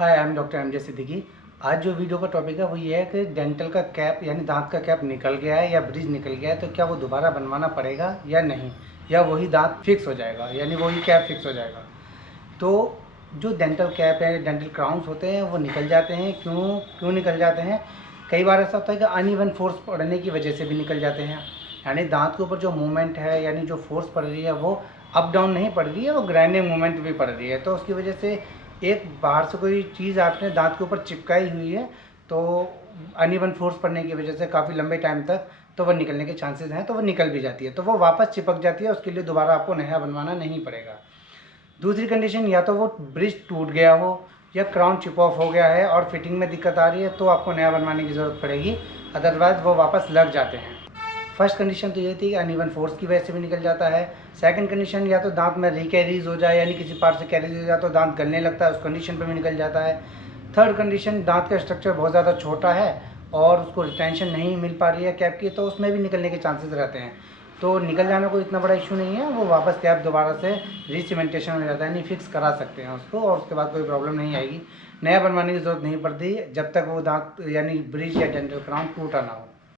Hi, I am doctor M J Siddiqui. आज जो video का टॉपिक है वो ये है कि डेंटल का कैप यानी दांत का कैप निकल गया है या ब्रिज निकल गया है तो क्या वो दोबारा बनवाना पड़ेगा या नहीं, या वही दांत फिक्स हो जाएगा यानी वही कैप फिक्स हो जाएगा। तो जो डेंटल कैप है, डेंटल क्राउन्स होते हैं वो निकल जाते हैं। क्यों क्यों निकल जाते हैं? कई बार ऐसा होता है कि अनइवन फोर्स पड़ने की वजह से भी निकल जाते हैं। यानी दांत के ऊपर जो मूवमेंट है यानी जो फोर्स पड़ रही है वो अप डाउन नहीं पड़ रही है, वो ग्राइंडिंग मूवमेंट भी पड़ रही है। तो उसकी वजह से एक बाहर से कोई चीज़ आपने दांत के ऊपर चिपकाई हुई है तो अनइवन फोर्स पड़ने की वजह से काफ़ी लंबे टाइम तक तो वह निकलने के चांसेस हैं, तो वो निकल भी जाती है, तो वो वापस चिपक जाती है। उसके लिए दोबारा आपको नया बनवाना नहीं पड़ेगा। दूसरी कंडीशन, या तो वो ब्रिज टूट गया हो या क्राउन चिप ऑफ हो गया है और फिटिंग में दिक्कत आ रही है तो आपको नया बनवाने की ज़रूरत पड़ेगी, अदरवाइज़ वो वापस लग जाते हैं। फर्स्ट कंडीशन तो ये थी कि अनइवन फोर्स की वजह से भी निकल जाता है। सेकंड कंडीशन, या तो दांत में रिकैरीज हो जाए यानी किसी पार्ट से कैरीज हो जाए तो दांत गलने लगता है, उस कंडीशन पे भी निकल जाता है। थर्ड कंडीशन, दांत का स्ट्रक्चर बहुत ज़्यादा छोटा है और उसको रिटेंशन नहीं मिल पा रही है कैप की, तो उसमें भी निकलने के चांसेस रहते हैं। तो निकल जाना कोई इतना बड़ा इशू नहीं है, वो वापस कैप दोबारा से रीसीमेंटेशन हो जाता है, यानी फिक्स करा सकते हैं उसको और उसके बाद कोई प्रॉब्लम नहीं आएगी। नया बनवाने की ज़रूरत नहीं पड़ती जब तक वो दांत यानी ब्रिज या डेंटल क्राउन टूटा ना हो।